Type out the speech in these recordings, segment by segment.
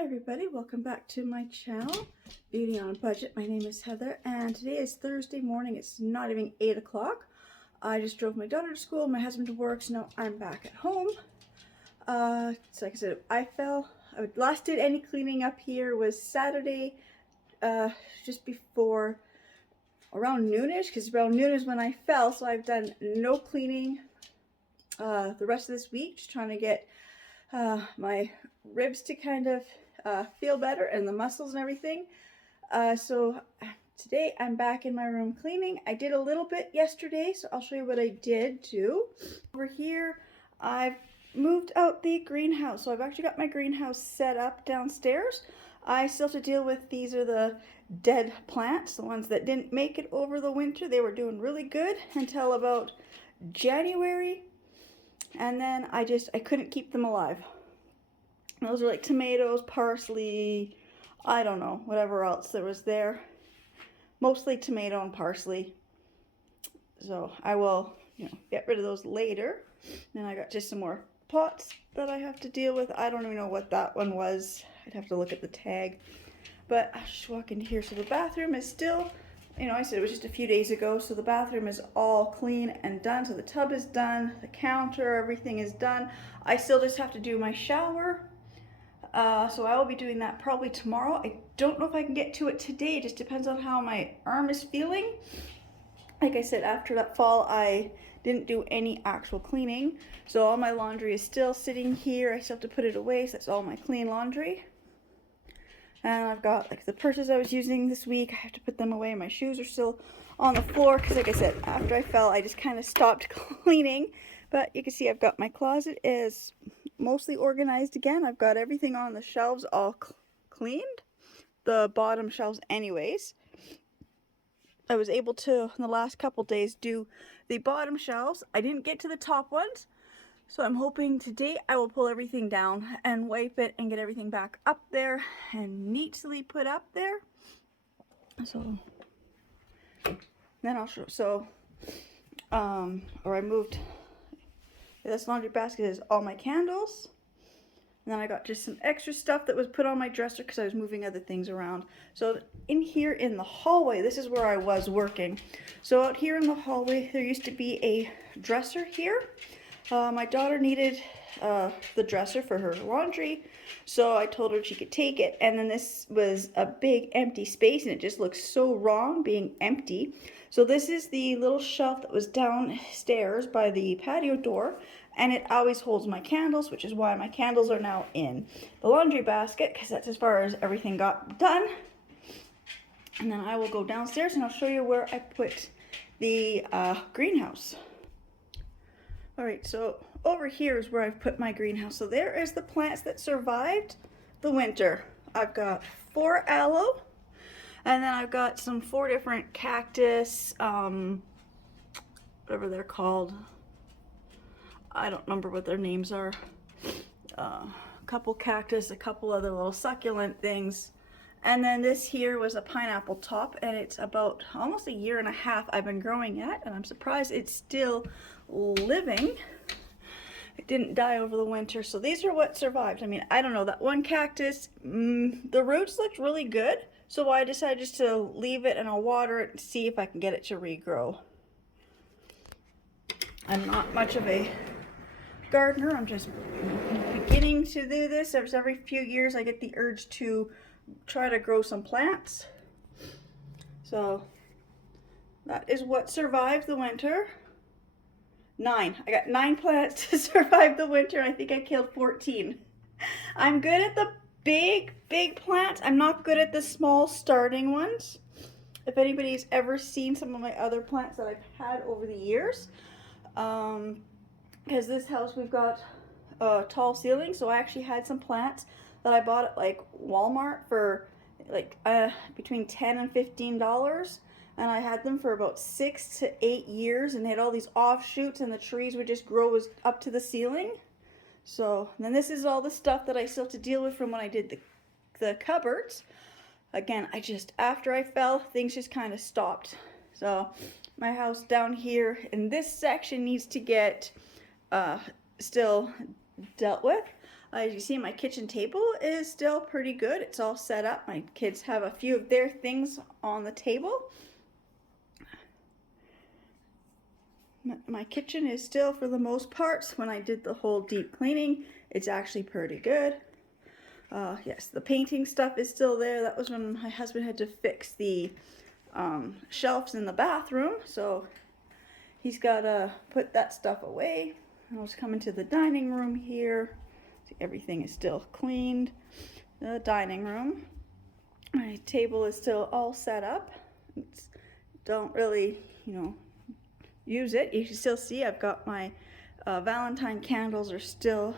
Hi everybody, welcome back to my channel, Beauty on a Budget. My name is Heather and today is Thursday morning. It's not even 8 o'clock. I just drove my daughter to school, my husband to work, so now I'm back at home. So like I said, I last did any cleaning up here was Saturday, just before around noonish, because around noon is when I fell, so I've done no cleaning the rest of this week, just trying to get my ribs to kind of feel better and the muscles and everything. So today I'm back in my room cleaning. I did a little bit yesterday, so I'll show you what I did too. Over here I've moved out the greenhouse, so I've actually got my greenhouse set up downstairs. I still have to deal with, these are the dead plants, the ones that didn't make it over the winter. They were doing really good until about January, and then I couldn't keep them alive. Those are like tomatoes, parsley, I don't know, whatever else there was there. Mostly tomato and parsley. So I will, get rid of those later. Then I got just some more pots that I have to deal with. I don't even know what that one was. I'd have to look at the tag. But I'll just walk in here. So the bathroom is still, I said it was just a few days ago, so the bathroom is all clean and done. So the tub is done, the counter, everything is done. I still just have to do my shower. So I will be doing that probably tomorrow. I don't know if I can get to it today. It just depends on how my arm is feeling. Like I said, after that fall, I didn't do any actual cleaning. So all my laundry is still sitting here. I still have to put it away, so that's all my clean laundry. And I've got like the purses I was using this week. I have to put them away. My shoes are still on the floor because, like I said, after I fell, I just kind of stopped cleaning. But you can see I've got my closet is mostly organized again. I've got everything on the shelves all cleaned. The bottom shelves anyways. I was able to, in the last couple days, do the bottom shelves. I didn't get to the top ones. So I'm hoping today I will pull everything down and wipe it and get everything back up there and neatly put up there. So then I'll show, or I moved, this laundry basket is all my candles. And then I got just some extra stuff that was put on my dresser because I was moving other things around. So in here in the hallway, this is where I was working. So out here in the hallway, there used to be a dresser here. My daughter needed the dresser for her laundry, so I told her she could take it, and then this was a big empty space, and it just looks so wrong being empty. So this is the little shelf that was downstairs by the patio door, and it always holds my candles, which is why my candles are now in the laundry basket, because that's as far as everything got done. And then I will go downstairs, and I'll show you where I put the greenhouse. Alright, so over here is where I've put my greenhouse. So there is the plants that survived the winter. I've got 4 aloe, and then I've got some 4 different cactus, whatever they're called. I don't remember what their names are. A couple cactus, a couple other little succulent things. And then this here was a pineapple top, and it's about almost a year and a half I've been growing it, and I'm surprised it's still living. It didn't die over the winter. So these are what survived. I mean, I don't know, that one cactus, the roots looked really good, so I decided just to leave it and I'll water it and see if I can get it to regrow. I'm not much of a gardener. I'm just beginning to do this. Every few years I get the urge to try to grow some plants. So that is what survived the winter. 9. I got 9 plants to survive the winter. I think I killed 14. I'm good at the big plants. I'm not good at the small starting ones. If anybody's ever seen some of my other plants that I've had over the years, because this house we've got a tall ceiling, so I actually had some plants that I bought at like Walmart for like between $10 and $15. And I had them for about 6 to 8 years, and they had all these offshoots, and the trees would just grow up to the ceiling. So then this is all the stuff that I still have to deal with from when I did the cupboards. Again, after I fell, things just kind of stopped. So my house down here in this section needs to get still dealt with. As you see, my kitchen table is still pretty good. It's all set up. My kids have a few of their things on the table. My kitchen is still, for the most part, when I did the whole deep cleaning, it's actually pretty good. Yes, the painting stuff is still there. That was when my husband had to fix the shelves in the bathroom, so he's got to put that stuff away. I was coming to the dining room here. See, everything is still cleaned. The dining room. My table is still all set up. Don't really, use it. You can still see I've got my Valentine candles are still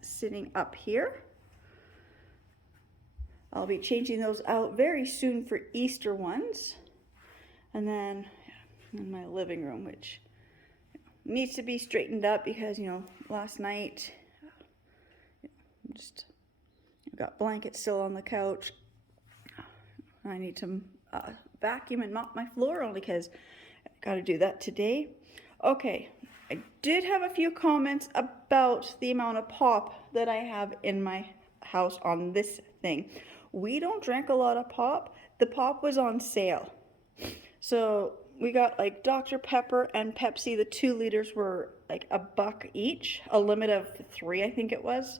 sitting up here. I'll be changing those out very soon for Easter ones. And then in my living room, which needs to be straightened up because, last night I've got blankets still on the couch. I need to vacuum and mop my floor only because got to do that today. Okay, I did have a few comments about the amount of pop that I have in my house on this thing. We don't drink a lot of pop. The pop was on sale. So we got like Dr. Pepper and Pepsi. The 2 liters were like $1 each, a limit of 3, I think it was.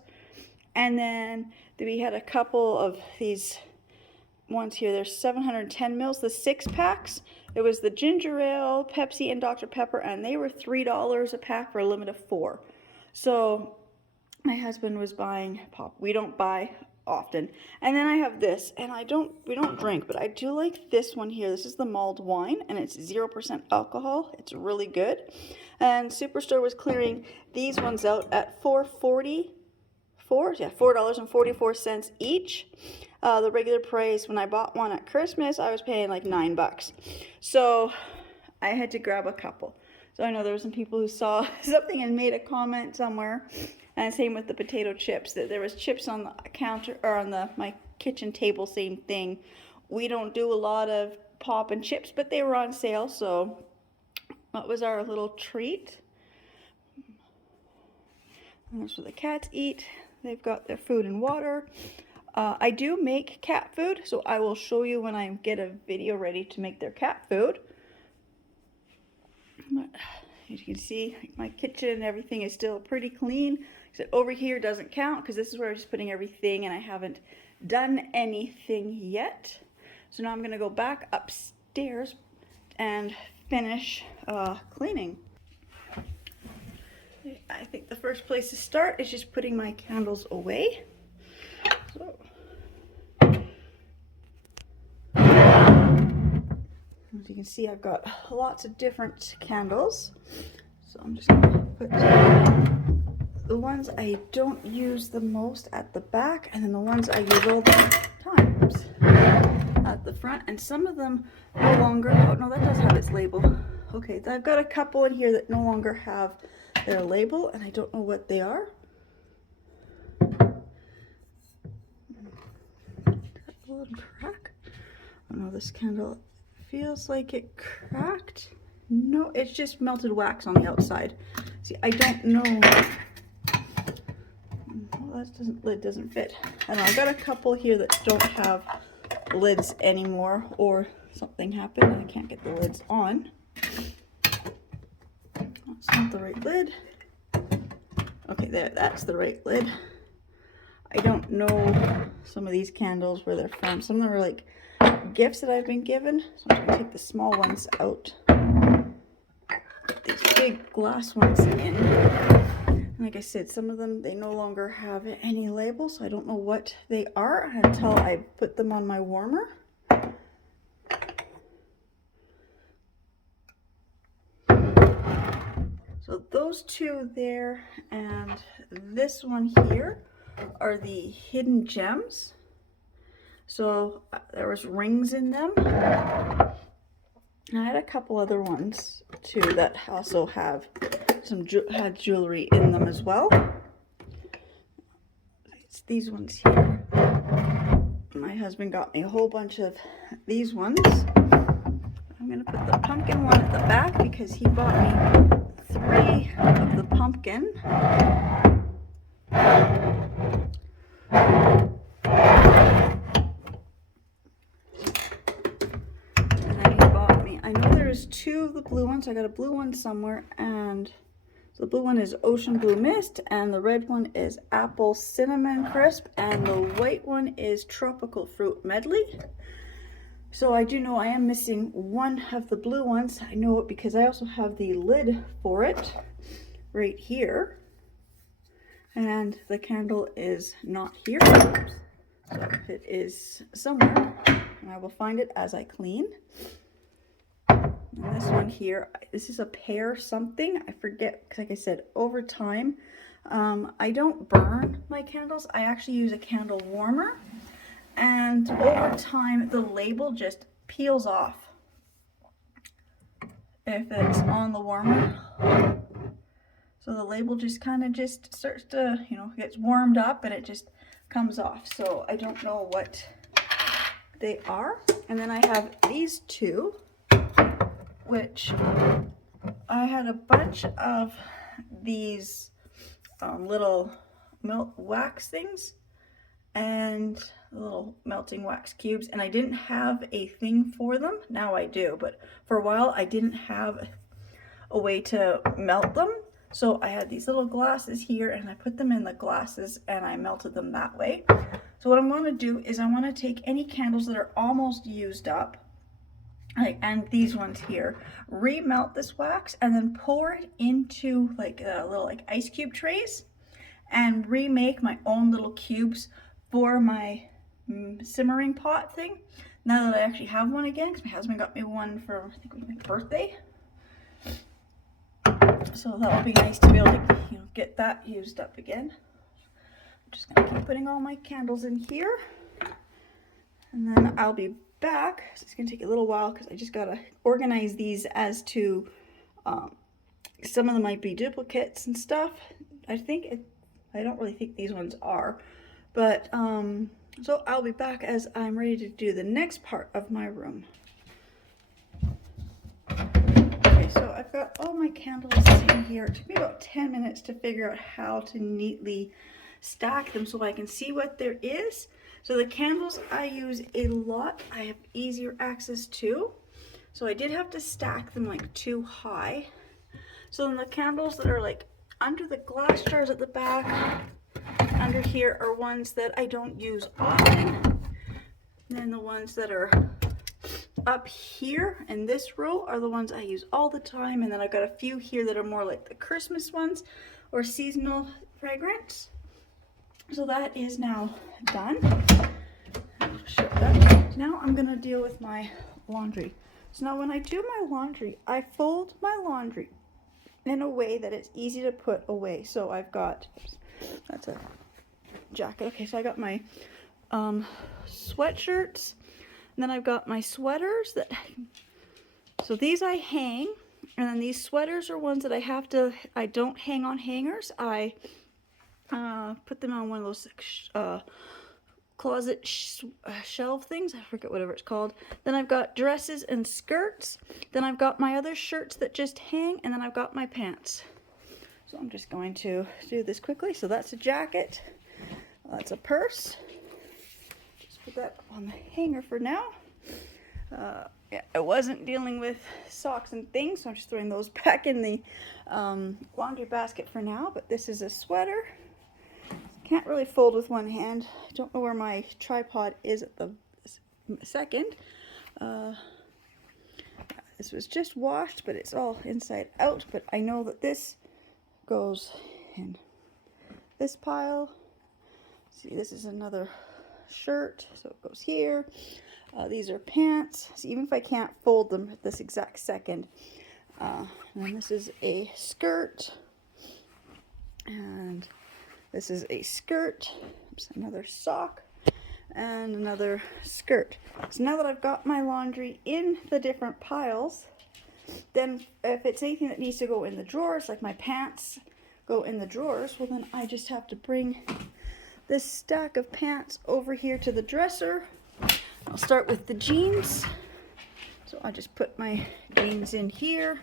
And then we had a couple of these ones here. There's 710 mils, the 6-packs. It was the ginger ale, Pepsi, and Dr. Pepper, and they were $3 a pack for a limit of 4. So my husband was buying pop. We don't buy often. And then I have this, and we don't drink, but I do like this one here. This is the mulled wine, and it's 0% alcohol. It's really good. And Superstore was clearing these ones out at $4.44 each. The regular price when I bought one at Christmas, I was paying like $9. So I had to grab a couple. So I know there were some people who saw something and made a comment somewhere. And same with the potato chips. That there was chips on the counter or on my kitchen table. Same thing. We don't do a lot of pop and chips, but they were on sale. So that was our little treat. And that's what the cats eat. They've got their food and water. I do make cat food, so I will show you when I get a video ready to make their cat food. But as you can see, my kitchen and everything is still pretty clean. Except over here doesn't count because this is where I'm just putting everything and I haven't done anything yet. So now I'm going to go back upstairs and finish cleaning. I think the first place to start is just putting my candles away. So, as you can see, I've got lots of different candles. So I'm just going to put the ones I don't use the most at the back, and then the ones I use all the times at the front. And some of them no longer, oh no, that does have its label. Okay, I've got a couple in here that no longer have their label, and I don't know what they are. A little crack. Oh no, this candle feels like it cracked. No, it's just melted wax on the outside. See, I don't know. Well, that lid doesn't fit. I don't know. I've got a couple here that don't have lids anymore, or something happened and I can't get the lids on. That's not the right lid. Okay, there, that's the right lid. I don't know some of these candles where they're from. Some of them are like gifts that I've been given. So I'm going to take the small ones out. Put these big glass ones in. And like I said, some of them, they no longer have any label, so I don't know what they are until I put them on my warmer. So those two there and this one here are the hidden gems. So there was rings in them. I had a couple other ones too that also have had jewelry in them as well. It's these ones here. My husband got me a whole bunch of these ones. I'm going to put the pumpkin one at the back because he bought me 3 of the pumpkin. blue one, so I got a blue one somewhere, and the blue one is Ocean Blue Mist, and the red one is Apple Cinnamon Crisp, and the white one is Tropical Fruit Medley. So I do know I am missing one of the blue ones. I know it because I also have the lid for it right here. And the candle is not here. So it is somewhere, and I will find it as I clean. And this one here, this is a pear something. I forget, because like I said, over time, I don't burn my candles. I actually use a candle warmer. And over time, the label just peels off if it's on the warmer. So the label just kind of just starts to, you know, gets warmed up and it just comes off. So I don't know what they are. And then I have these two, which I had a bunch of these little melt wax things and little melting wax cubes, and I didn't have a thing for them. Now I do, but for a while I didn't have a way to melt them. So I had these little glasses here, and I put them in the glasses and I melted them that way. So what I want to do is I want to take any candles that are almost used up, like, and these ones here, remelt this wax and then pour it into like little like ice cube trays and remake my own little cubes for my simmering pot thing. Now that I actually have one again, because my husband got me one for, I think it was my birthday. So that'll be nice to be able to, you know, get that used up again. I'm just gonna keep putting all my candles in here, and then I'll be back. So it's gonna take a little while because I just gotta organize these as to some of them might be duplicates and stuff. I don't really think these ones are, but so I'll be back as I'm ready to do the next part of my room. Okay, so I've got all my candles in here. It took me about 10 minutes to figure out how to neatly stack them so I can see what there is. So the candles I use a lot, I have easier access to. So I did have to stack them like too high. So then the candles that are like under the glass jars at the back, under here, are ones that I don't use often. And then the ones that are up here in this row are the ones I use all the time. And then I've got a few here that are more like the Christmas ones or seasonal fragrance. So that is now done. Now I'm gonna deal with my laundry. So now when I do my laundry, I fold my laundry in a way that it's easy to put away. So I've got, oops, that's a jacket. Okay, so I got my sweatshirts, and then I've got my sweaters that, so these I hang, and then these sweaters are ones that I don't hang on hangers. I put them on one of those closet shelf things. I forget whatever it's called. Then I've got dresses and skirts. Then I've got my other shirts that just hang, and then I've got my pants. So I'm just going to do this quickly. So that's a jacket. That's a purse. Just put that on the hanger for now. Yeah, I wasn't dealing with socks and things, so I'm just throwing those back in the laundry basket for now. But this is a sweater. Can't really fold with one hand. I don't know where my tripod is at the second. This was just washed, but it's all inside out. But I know that this goes in this pile. See, this is another shirt, so it goes here. These are pants. So even if I can't fold them at this exact second. And then this is a skirt. And this is a skirt, oops, another sock, and another skirt. So now that I've got my laundry in the different piles, then if it's anything that needs to go in the drawers, like my pants go in the drawers, well then I just have to bring this stack of pants over here to the dresser. I'll start with the jeans. So I'll just put my jeans in here.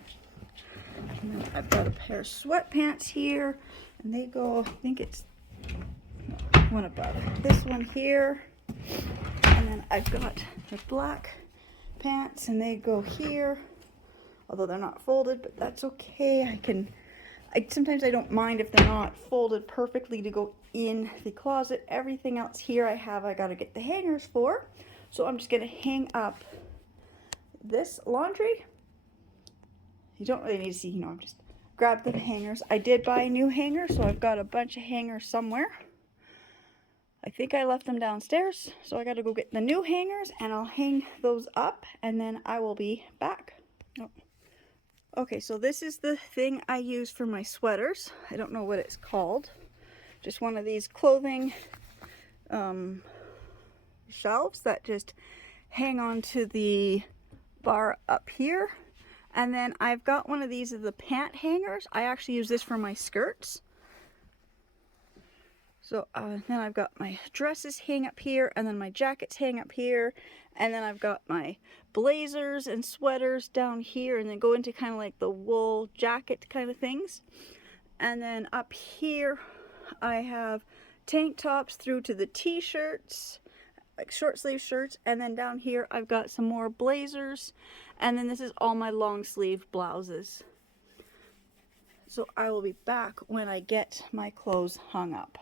And then I've got a pair of sweatpants here. And they go, I think it's one above this one here. And then I've got the black pants, and they go here although they're not folded, but that's okay. Sometimes I don't mind if they're not folded perfectly to go in the closet. Everything else here I gotta get the hangers for. So I'm just gonna hang up this laundry. You don't really need to see, you know, I'm just grab the hangers. I did buy a new hanger, so I've got a bunch of hangers somewhere. I think I left them downstairs, so I gotta go get the new hangers and I'll hang those up and then I will be back. Oh. Okay, so this is the thing I use for my sweaters. I don't know what it's called. Just one of these clothing shelves that just hang onto the bar up here. And then I've got one of these of the pant hangers. I actually use this for my skirts. So then I've got my dresses hang up here, and then my jackets hang up here, and then I've got my blazers and sweaters down here, and then go into kind of like the wool jacket kind of things. And then up here I have tank tops through to the t-shirts, like short sleeve shirts, and then down here I've got some more blazers, and then this is all my long sleeve blouses. So I will be back when I get my clothes hung up.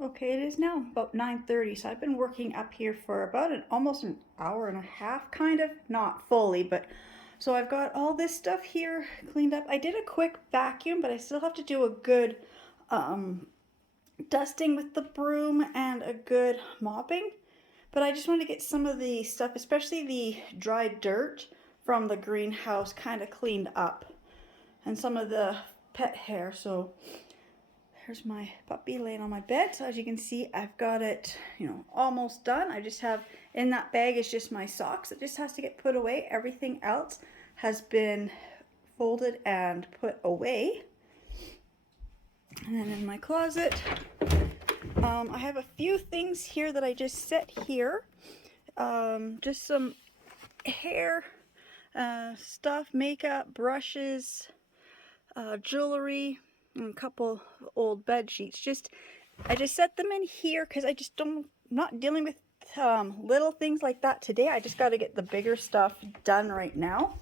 Okay, it is now about 9:30, so I've been working up here for about almost an hour and a half, kind of, not fully, but so I've got all this stuff here cleaned up. I did a quick vacuum, but I still have to do a good dusting with the broom and a good mopping. But I just want to get some of the stuff, especially the dry dirt from the greenhouse, kind of cleaned up, and some of the pet hair. So here's my puppy laying on my bed. So as you can see, I've got it, you know, almost done. I just have, in that bag is just my socks. It just has to get put away. Everything else has been folded and put away. And then in my closet, I have a few things here that I just set here. Just some hair stuff, makeup, brushes, jewelry, and a couple old bed sheets. I just set them in here because I'm not dealing with little things like that today. I just got to get the bigger stuff done right now.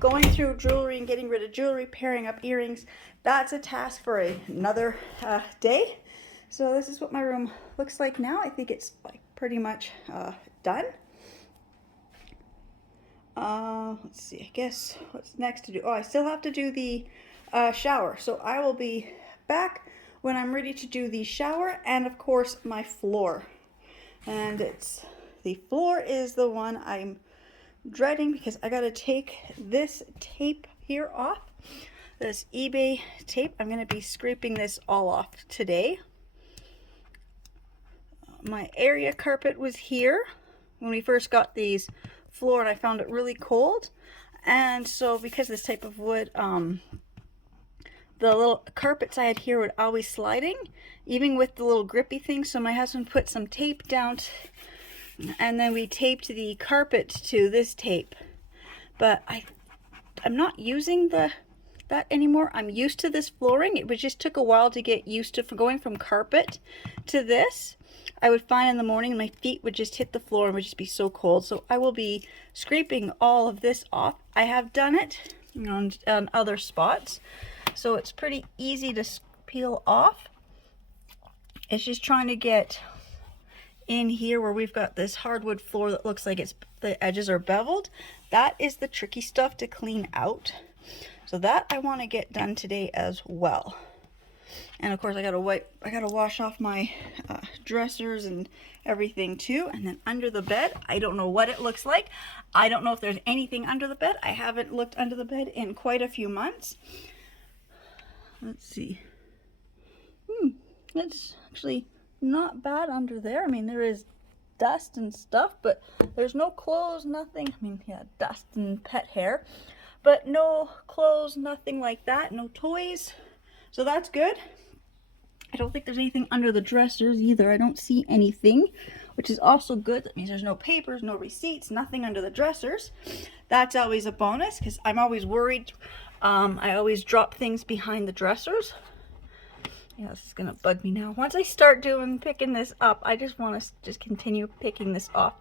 Going through jewelry and getting rid of jewelry, pairing up earrings, that's a task for another day. So this is what my room looks like now. I think it's like pretty much done. Let's see, I guess what's next to do? Oh, I still have to do the shower. So I will be back when I'm ready to do the shower, and of course my floor. And the floor is the one I'm dreading because I gotta take this tape here off. This eBay tape. I'm gonna be scraping this all off today. My area carpet was here when we first got these floor, and I found it really cold. And so because this type of wood, the little carpets I had here were always sliding, even with the little grippy thing. So my husband put some tape down, and then we taped the carpet to this tape. But I'm not using that anymore. I'm used to this flooring. It just took a while to get used to going from carpet to this. I would find in the morning my feet would just hit the floor and would just be so cold. So I will be scraping all of this off. I have done it on other spots, so it's pretty easy to peel off. It's just trying to get in here where we've got this hardwood floor that looks like the edges are beveled. That is the tricky stuff to clean out. So that I want to get done today as well. And of course I gotta wash off my dressers and everything too. And then under the bed, I don't know what it looks like. I don't know if there's anything under the bed. I haven't looked under the bed in quite a few months. Let's see. It's actually not bad under there. I mean, there is dust and stuff, but there's no clothes, nothing. I mean, yeah, dust and pet hair, but no clothes, nothing like that, no toys. So that's good. I don't think there's anything under the dressers either. I don't see anything, which is also good. That means there's no papers, no receipts, nothing under the dressers. That's always a bonus because I'm always worried. I always drop things behind the dressers. Yeah, this is gonna bug me now. Once I start picking this up, I just want to continue picking this off.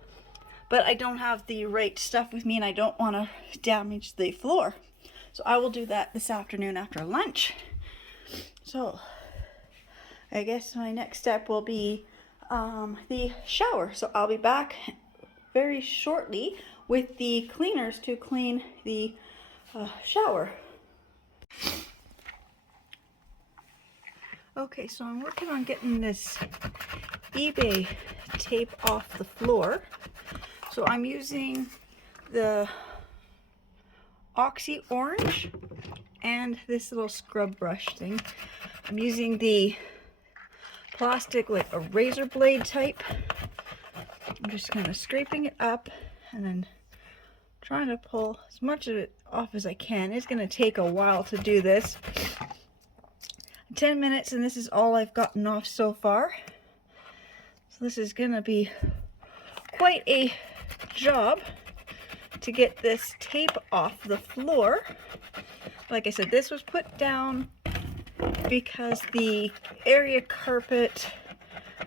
but I don't have the right stuff with me and I don't want to damage the floor. So I will do that this afternoon after lunch. So I guess my next step will be the shower. So I'll be back very shortly with the cleaners to clean the shower. Okay, so I'm working on getting this eBay tape off the floor. So I'm using the Oxy Orange and this little scrub brush thing. I'm using the plastic, like a razor blade type. I'm just kind of scraping it up and then trying to pull as much of it off as I can. It's going to take a while to do this. 10 minutes and this is all I've gotten off so far. So this is going to be quite a job to get this tape off the floor. Like I said, this was put down because the area carpet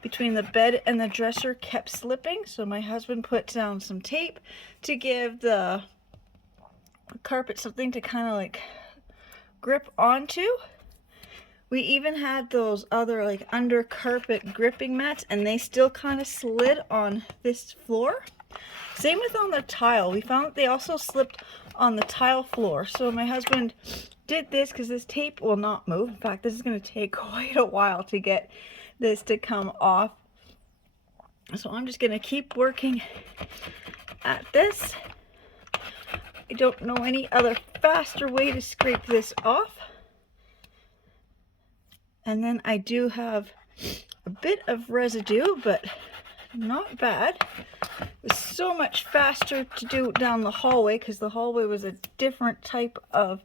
between the bed and the dresser kept slipping. So my husband put down some tape to give the carpet something to kind of like grip onto. We even had those other like under carpet gripping mats and they still kind of slid on this floor. Same with on the tile. We found that they also slipped on the tile floor. So my husband did this because this tape will not move. In fact, this is going to take quite a while to get this to come off. So I'm just going to keep working at this. I don't know any other faster way to scrape this off. And then I do have a bit of residue, but not bad. It's so much faster to do down the hallway because the hallway was a different type of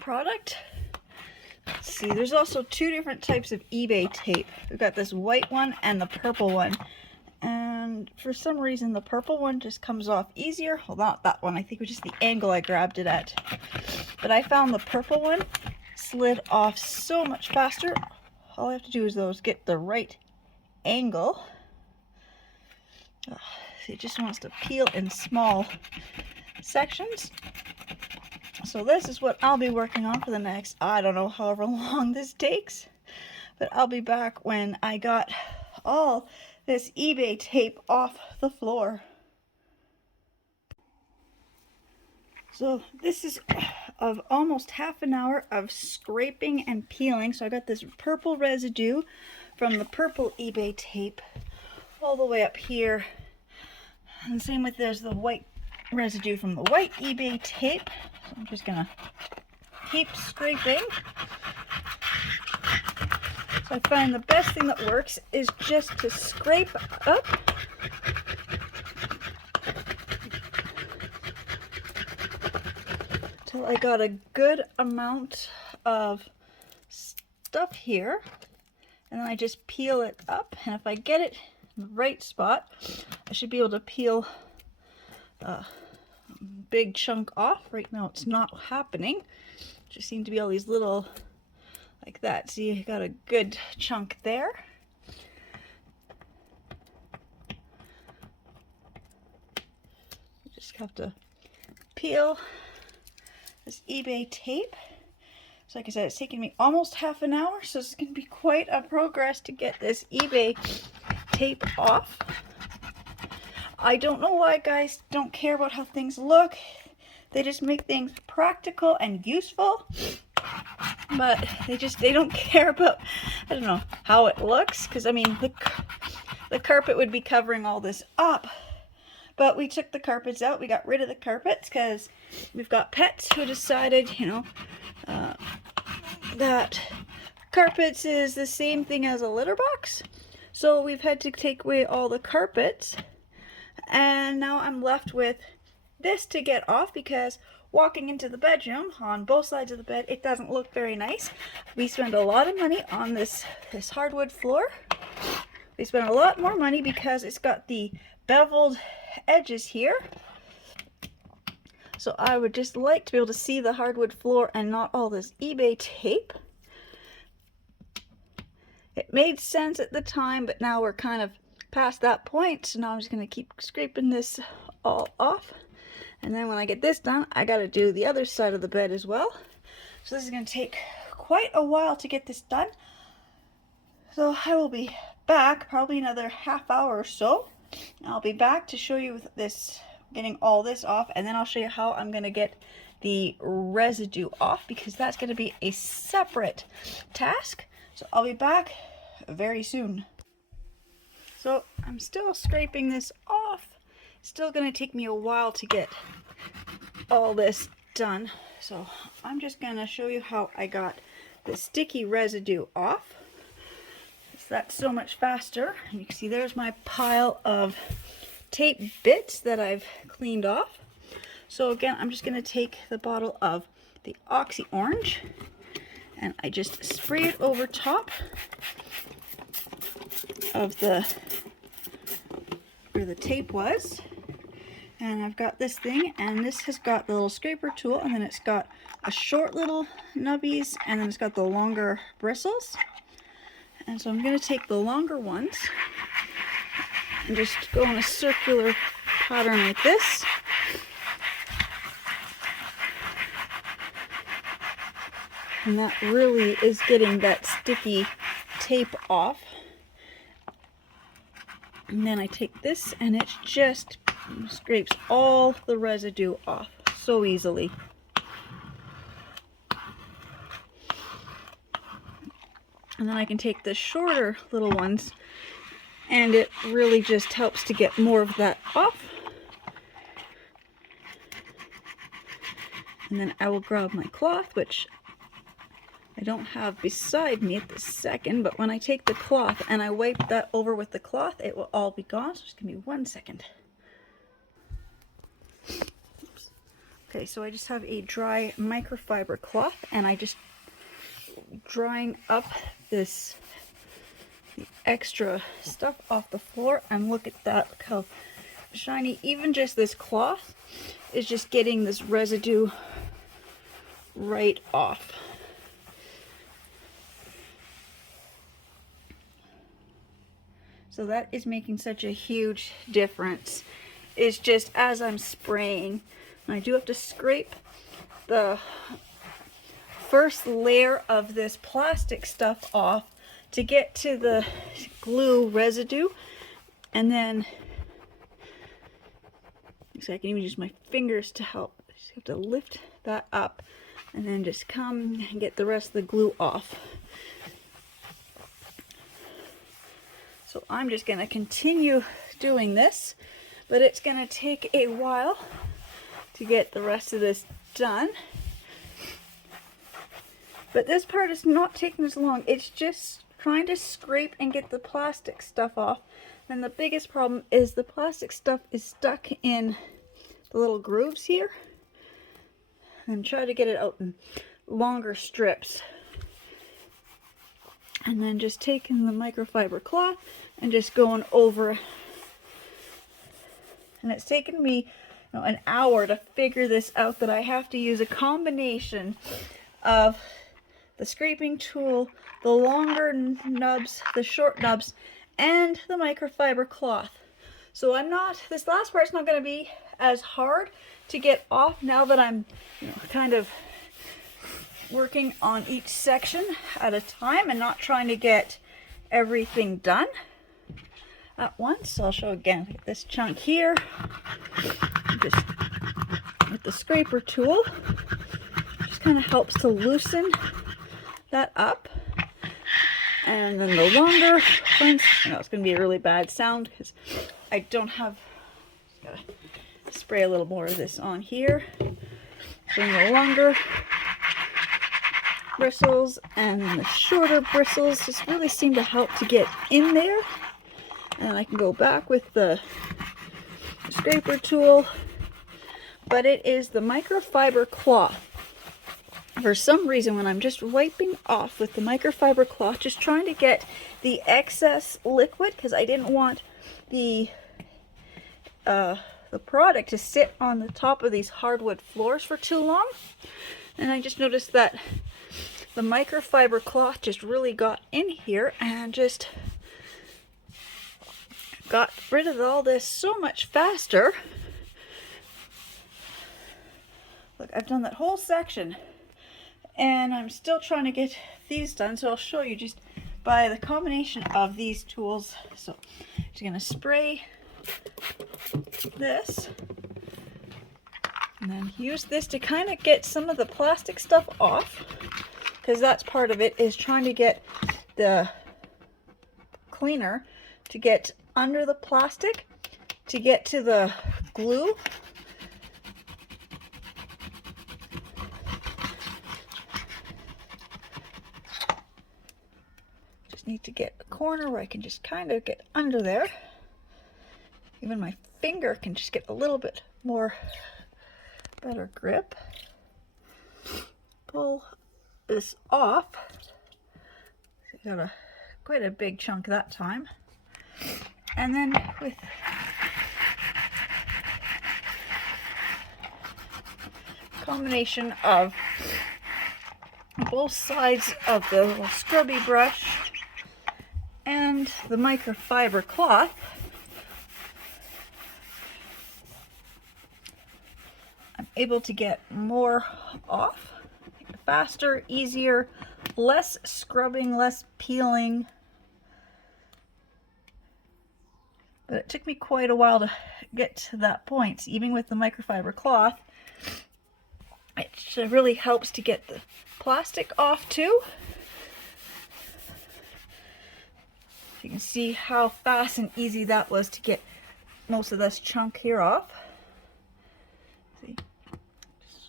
product. Let's see, there's also two different types of eBay tape. We've got this white one and the purple one. And for some reason, the purple one just comes off easier. Well, not that one. I think it was just the angle I grabbed it at. But I found the purple one slid off so much faster. All I have to do is get the right angle. It just wants to peel in small sections. So this is what I'll be working on for the next, I don't know, however long this takes. But I'll be back when I got all this eBay tape off the floor. So this is of almost half an hour of scraping and peeling. So I got this purple residue from the purple eBay tape all the way up here. And same with there's the white residue from the white eBay tape. So I'm just gonna keep scraping. So I find the best thing that works is just to scrape up. Till I got a good amount of stuff here, and then I just peel it up, and if I get it in the right spot, I should be able to peel a big chunk off. Right now it's not happening. Just seem to be all these little, like that. See, I got a good chunk there. Just have to peel this eBay tape. So like I said, it's taken me almost half an hour, so it's going to be quite a progress to get this eBay tape off. I don't know why guys don't care about how things look. They just make things practical and useful, but they don't care about, I don't know, how it looks, because I mean the carpet would be covering all this up. But we took the carpets out. We got rid of the carpets because we've got pets who decided, you know, that carpets is the same thing as a litter box. So we've had to take away all the carpets. And now I'm left with this to get off because walking into the bedroom on both sides of the bed, it doesn't look very nice. We spend a lot of money on this hardwood floor. We spent a lot more money because it's got the beveled edges here. So I would just like to be able to see the hardwood floor and not all this eBay tape. It made sense at the time, but now we're kind of past that point, so now I'm just going to keep scraping this all off. And then when I get this done, I got to do the other side of the bed as well. So this is going to take quite a while to get this done. So I will be back probably another half hour or so. I'll be back to show you this, getting all this off, and then I'll show you how I'm going to get the residue off, because that's going to be a separate task. So I'll be back very soon. So I'm still scraping this off. It's still going to take me a while to get all this done. So I'm just going to show you how I got the sticky residue off. So that's so much faster. And you can see there's my pile of tape bits that I've cleaned off. So again, I'm just going to take the bottle of the Oxy Orange and I just spray it over top of where the tape was. And I've got this thing, and this has got the little scraper tool, and then it's got a short little nubbies, and then it's got the longer bristles. And so I'm going to take the longer ones and just go in a circular pattern like this. And that really is getting that sticky tape off. And then I take this and it just scrapes all the residue off so easily. And then I can take the shorter little ones and it really just helps to get more of that off. And then I will grab my cloth, which I don't have beside me at this second, but when I take the cloth and I wipe that over with the cloth, it will all be gone. So just give me 1 second. Oops. Okay, so I just have a dry microfiber cloth, and I just drying up the extra stuff off the floor, and look at that, look how shiny. Even just this cloth is just getting this residue right off. So that is making such a huge difference. It's just as I'm spraying, and I do have to scrape the first layer of this plastic stuff off to get to the glue residue, and then so I can even use my fingers to help. I just have to lift that up and then just come and get the rest of the glue off. So I'm just going to continue doing this, but it's going to take a while to get the rest of this done. But this part is not taking as long. It's just trying to scrape and get the plastic stuff off. And the biggest problem is the plastic stuff is stuck in the little grooves here. And try to get it out in longer strips. And then just taking the microfiber cloth and just going over. And it's taken me an hour to figure this out, that I have to use a combination of the scraping tool, the longer nubs, the short nubs, and the microfiber cloth. So this last part's not going to be as hard to get off now that I'm kind of working on each section at a time and not trying to get everything done at once. So I'll show again this chunk here, just with the scraper tool, just kind of helps to loosen that up. And then the longer ones, it's going to be a really bad sound because I don't have, just gotta spray a little more of this on here. Bring the longer bristles and the shorter bristles just really seem to help to get in there. And I can go back with the scraper tool, but it is the microfiber cloth. For some reason, when I'm just wiping off with the microfiber cloth, just trying to get the excess liquid, because I didn't want the product to sit on the top of these hardwood floors for too long. And I just noticed that the microfiber cloth just really got in here and just got rid of all this so much faster. Look, I've done that whole section and I'm still trying to get these done, so I'll show you just by the combination of these tools. So I'm just going to spray this and then use this to kind of get some of the plastic stuff off, because that's part of it, is trying to get the cleaner to get under the plastic to get to the glue. Just need to get a corner where I can just kind of get under there. Even my finger can just get a little bit more better grip. Pull this off. Got quite a big chunk that time. And then with combination of both sides of the little scrubby brush and the microfiber cloth, I'm able to get more off, faster, easier, less scrubbing, less peeling. But it took me quite a while to get to that point. Even with the microfiber cloth, it really helps to get the plastic off too. You can see how fast and easy that was to get most of this chunk here off. See,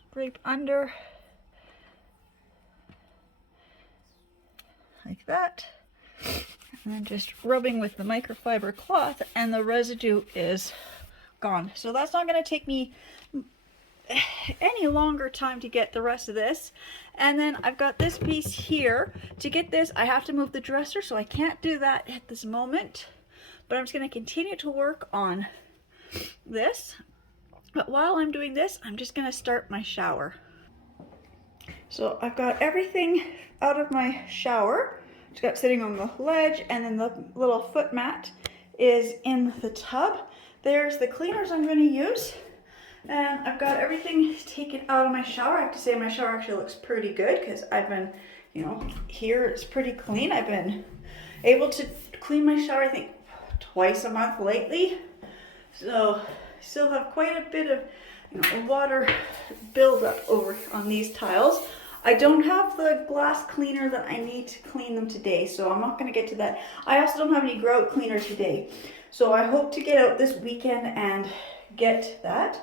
scrape under like that, and then just rubbing with the microfiber cloth and the residue is gone. So that's not going to take me any longer time to get the rest of this. And then I've got this piece here. To get this, I have to move the dresser, so I can't do that at this moment, but I'm just going to continue to work on this. But while I'm doing this, I'm just going to start my shower. So I've got everything out of my shower. It's got sitting on the ledge, and then the little foot mat is in the tub. There's the cleaners I'm going to use. And I've got everything taken out of my shower. I have to say my shower actually looks pretty good, because I've been, you know, here it's pretty clean. I've been able to clean my shower, I think, twice a month lately. So I still have quite a bit of, you know, water buildup over on these tiles. I don't have the glass cleaner that I need to clean them today, so I'm not going to get to that. I also don't have any grout cleaner today, so I hope to get out this weekend and get that.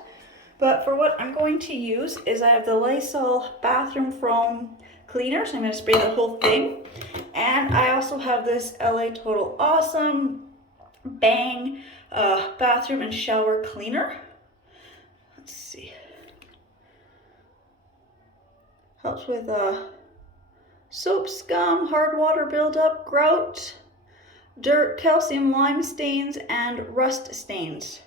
But for what I'm going to use is I have the Lysol bathroom foam cleaner, so I'm going to spray the whole thing. And I also have this LA Total Awesome Bang bathroom and shower cleaner. Let's see. Helps with soap scum, hard water buildup, grout, dirt, calcium lime stains, and rust stains.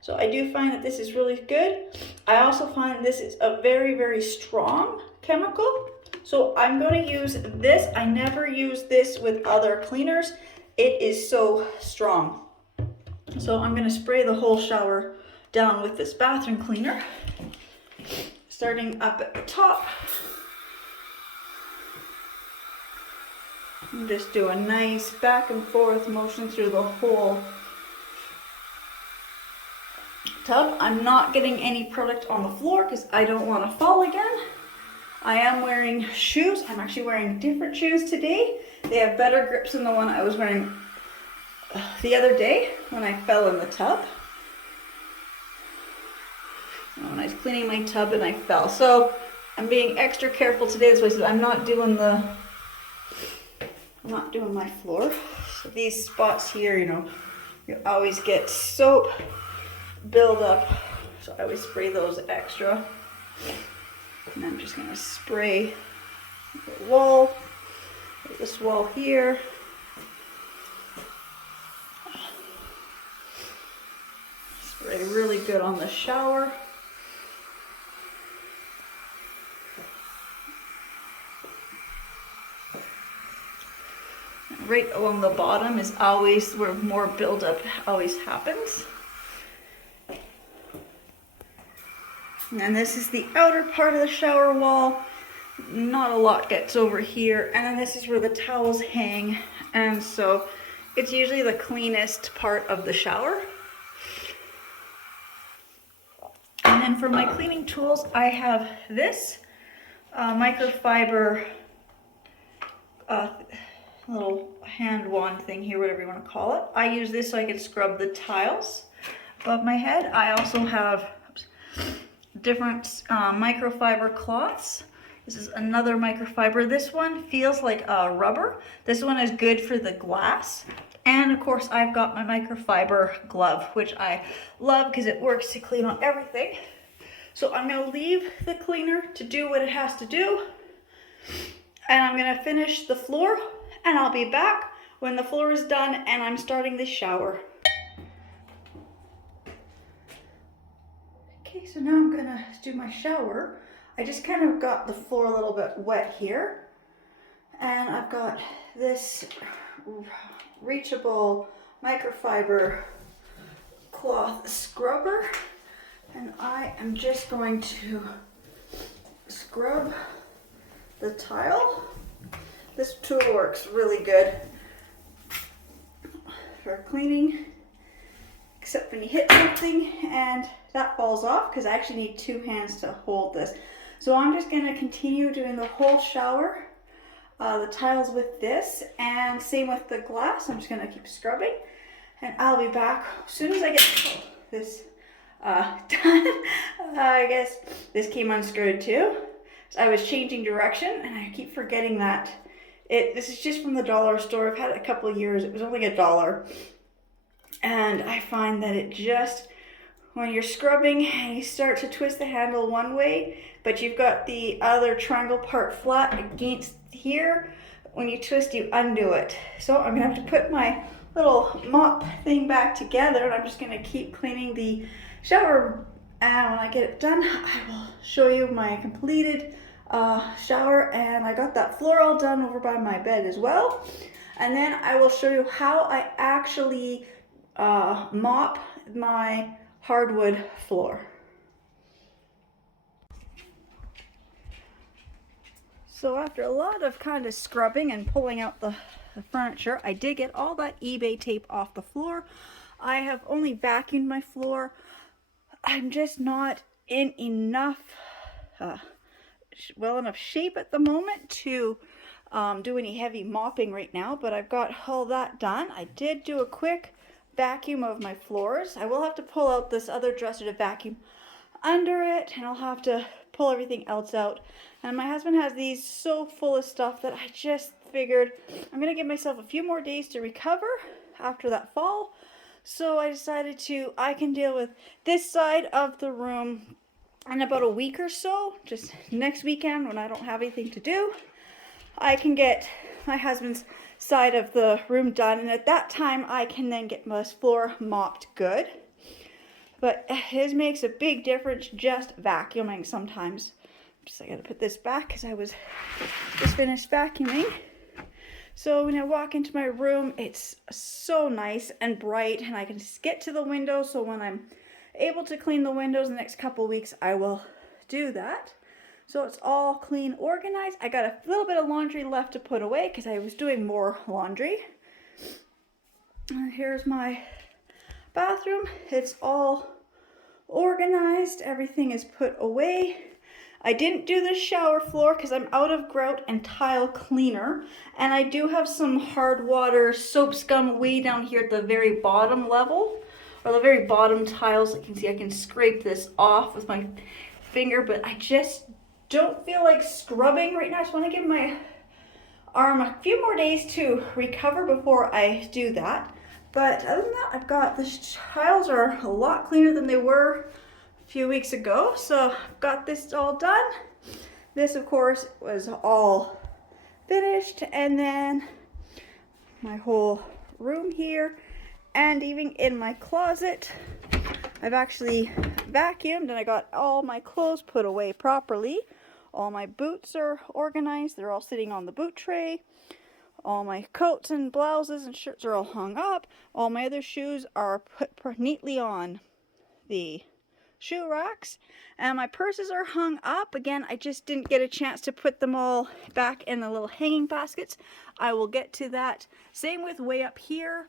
So I do find that this is really good. I also find this is a very, very strong chemical. So I'm going to use this. I never use this with other cleaners. It is so strong. So I'm going to spray the whole shower down with this bathroom cleaner. Starting up at the top. And just do a nice back and forth motion through the whole tub. I'm not getting any product on the floor because I don't want to fall again. I am wearing shoes. I'm actually wearing different shoes today. They have better grips than the one I was wearing the other day when I fell in the tub. When I was cleaning my tub and I fell. So I'm being extra careful today. That's why I said I'm not doing my floor. So these spots here, you know, you always get soap build up. So I always spray those extra. And I'm just going to spray the wall, this wall here. Spray really good on the shower. right along the bottom is always where more buildup always happens. And this is the outer part of the shower wall. Not a lot gets over here. And then this is where the towels hang. And so it's usually the cleanest part of the shower. And then for my cleaning tools, I have this microfiber little hand wand thing here, whatever you want to call it. I use this so I can scrub the tiles above my head. I also have different microfiber cloths. This is another microfiber. This one feels like rubber. This one is good for the glass. And of course I've got my microfiber glove, which I love because it works to clean on everything. So I'm going to leave the cleaner to do what it has to do. And I'm going to finish the floor, and I'll be back when the floor is done and I'm starting the shower. Okay, so now I'm going to do my shower. I just kind of got the floor a little bit wet here. And I've got this reachable microfiber cloth scrubber. And I am just going to scrub the tile. This tool works really good for cleaning, except when you hit something and that falls off, because I actually need two hands to hold this. So I'm just going to continue doing the whole shower, the tiles with this, and same with the glass. I'm just going to keep scrubbing, and I'll be back as soon as I get this done. I guess this came unscrewed too. So I was changing direction, and I keep forgetting that this is just from the dollar store. I've had it a couple of years. It was only $1. And I find that it just, when you're scrubbing and you start to twist the handle one way, but you've got the other triangle part flat against here, when you twist, you undo it. So I'm gonna have to put my little mop thing back together, and I'm just gonna keep cleaning the shower. And when I get it done, I will show you my completed shower. And I got that floor all done over by my bed as well. And then I will show you how I actually mop my hardwood floor. So after a lot of kind of scrubbing and pulling out the furniture, I did get all that eBay tape off the floor. I have only vacuumed my floor. I'm just not in enough, well enough shape at the moment to do any heavy mopping right now, but I've got all that done. I did do a quick vacuum of my floors. I will have to pull out this other dresser to vacuum under it, and I'll have to pull everything else out. And my husband has these so full of stuff that I just figured I'm going to give myself a few more days to recover after that fall. So I decided I can deal with this side of the room in about a week or so. Just next weekend when I don't have anything to do, I can get my husband's side of the room done. And at that time, I can then get my floor mopped good. But his makes a big difference just vacuuming sometimes. I gotta put this back because I was just finished vacuuming. So when I walk into my room, it's so nice and bright, and I can just get to the window. So when I'm able to clean the windows the next couple of weeks, I will do that. So it's all clean, organized. I got a little bit of laundry left to put away because I was doing more laundry. And here's my bathroom. It's all organized. Everything is put away. I didn't do the shower floor because I'm out of grout and tile cleaner. And I do have some hard water soap scum way down here at the very bottom level, or the very bottom tiles. You can see I can scrape this off with my finger, but I just don't feel like scrubbing right now. I just want to give my arm a few more days to recover before I do that. But other than that, I've got the tiles are a lot cleaner than they were a few weeks ago. So I've got this all done. This, of course, was all finished. And then my whole room here, and even in my closet, I've actually vacuumed, and I got all my clothes put away properly. All my boots are organized. They're all sitting on the boot tray. All my coats and blouses and shirts are all hung up. All my other shoes are put neatly on the shoe racks, and my purses are hung up. Again, I just didn't get a chance to put them all back in the little hanging baskets. I will get to that. Same with way up here.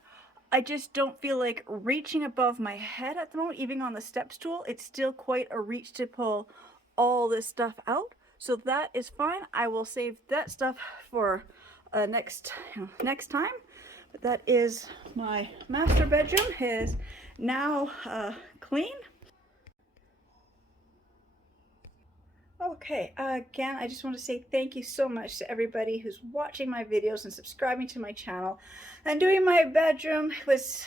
I just don't feel like reaching above my head at the moment. Even on the step stool, it's still quite a reach to pull all this stuff out. So that is fine. I will save that stuff for next time. But that is my master bedroom. Is now clean. Okay, again, I just want to say thank you so much to everybody who's watching my videos and subscribing to my channel. And doing my bedroom was,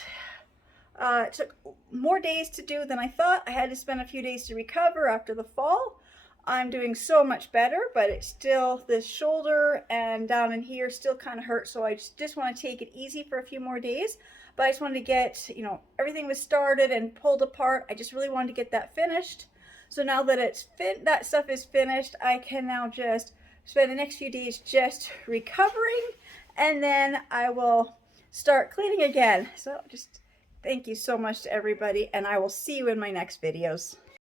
it took more days to do than I thought. I had to spend a few days to recover after the fall. I'm doing so much better, but it's still, this shoulder and down in here still kind of hurt, so I just want to take it easy for a few more days. But I just wanted to get, everything was started and pulled apart. I just really wanted to get that finished. So now that that stuff is finished, I can now just spend the next few days just recovering, and then I will start cleaning again. So just thank you so much to everybody, and I will see you in my next videos.